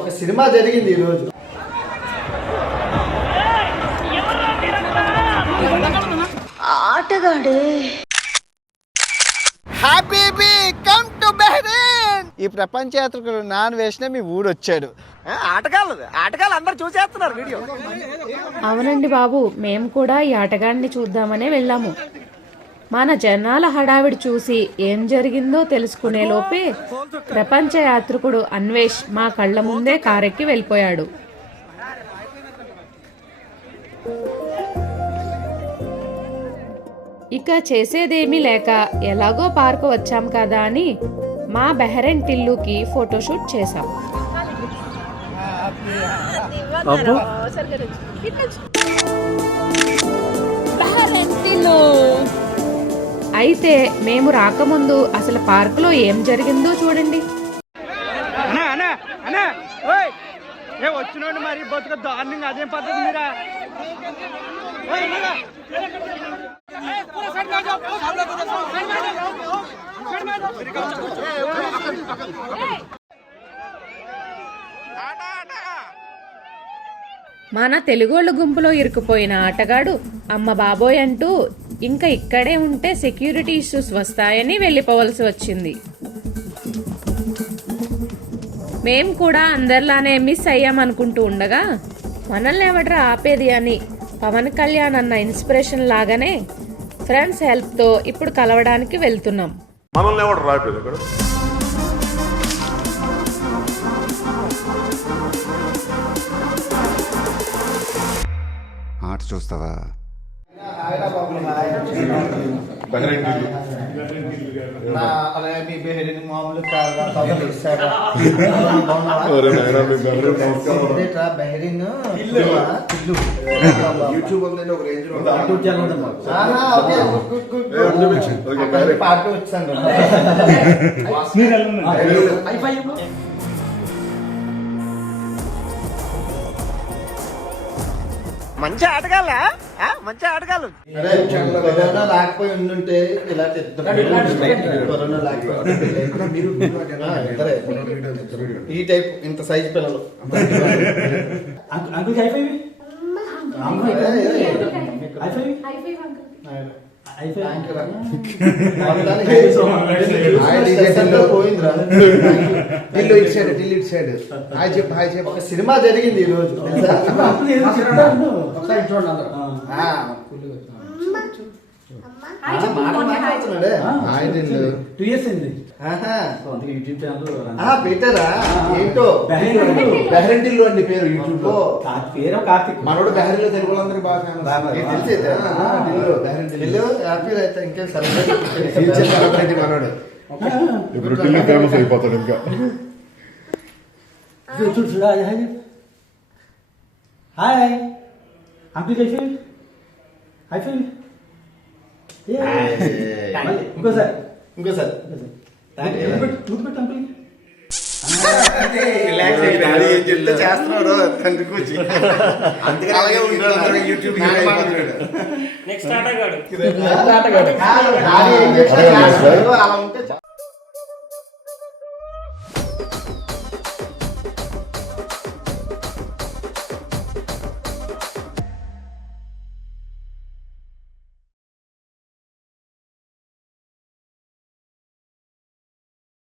ఒక సినిమా జరిగింది ఈ రోజు. ఆటగాడే హ్యాపీ కమ్ టు బహ్రెయిన్. ఈ ప్రపంచ యాత్రికుడు నాన్ వేసిన మీ ఊరు వచ్చాడు. ఆటగాళ్ళు అందరు చూసేస్తున్నారు వీడియో. అవునండి బాబు, మేము కూడా ఈ ఆటగాడిని చూద్దామనే వెళ్ళాము. మన జనాల హడావిడి చూసి ఏం జరిగిందో తెలుసుకునే లోపే ప్రపంచ యాత్రికుడు అన్వేష్ మా కళ్ళ ముందే కారెక్కి వెళ్ళిపోయాడు. ఇక చేసేదేమీ లేక ఎలాగో పార్కు వచ్చాం కదా అని మా బెహ్రెయిన్ టిల్లుకి ఫోటోషూట్ చేశాం. అయితే మేము రాకముందు అసలు పార్కులో ఏం జరిగిందో చూడండి. వచ్చినోడు మరి బతుక దారుణంగా అదేం పద్ధతి మీరా? మన తెలుగోళ్ళ గుంపులో ఇరుక్కుపోయిన ఆటగాడు అమ్మ బాబోయ్ అంటూ ఇంకా ఇక్కడే ఉంటే సెక్యూరిటీ ఇష్యూస్ వస్తాయని వెళ్ళిపోవలసి వచ్చింది. మేం కూడా అందరిలానే మిస్ అయ్యామనుకుంటూ ఉండగా మనల్ని ఎవడ్రా ఆపేది అని పవన్ కళ్యాణ్ అన్న ఇన్స్పిరేషన్ లాగానే ఫ్రెండ్స్ హెల్ప్తో ఇప్పుడు కలవడానికి వెళ్తున్నాం. మనల్ని ఎవడ్రా ఆపేది ఇక్కడ? ఆట చూస్తావా? మంచి ఆటగాళ్ళా? మంచి ఆటగాళ్ళు. కరోనా లేకపోయి ఉండుంటే ఇలా కరోనా ఈ టైప్ ఇంత సైజ్ పిల్లలు. ఒక సినిమా జరిగింది ఈ రోజు. పెట్టారా? ఏంటో బెహ్రెయిన్ టిల్లు అండి పేరు. యూట్యూబ్ లో పేరు కార్తిక్. మనోడు బెహ్రెయిన్ లో తెలుగు వాళ్ళందరికీ బాగా ఇంకేం సెలబ్రిటీ మనోడు ఇప్పుడు ఢిల్లీ ఫేమస్ అయిపోతాడు ఇంకా. హాయ్ అంకుల్ कैसे हाय फिर ఇంకోసారి చెప్తే చేస్తున్నాడు అందుకూచి అందుకే అలాగే ఉంటాడు యూట్యూబ్ నెక్స్ట్ ఆటగాడు అలా ఉంటే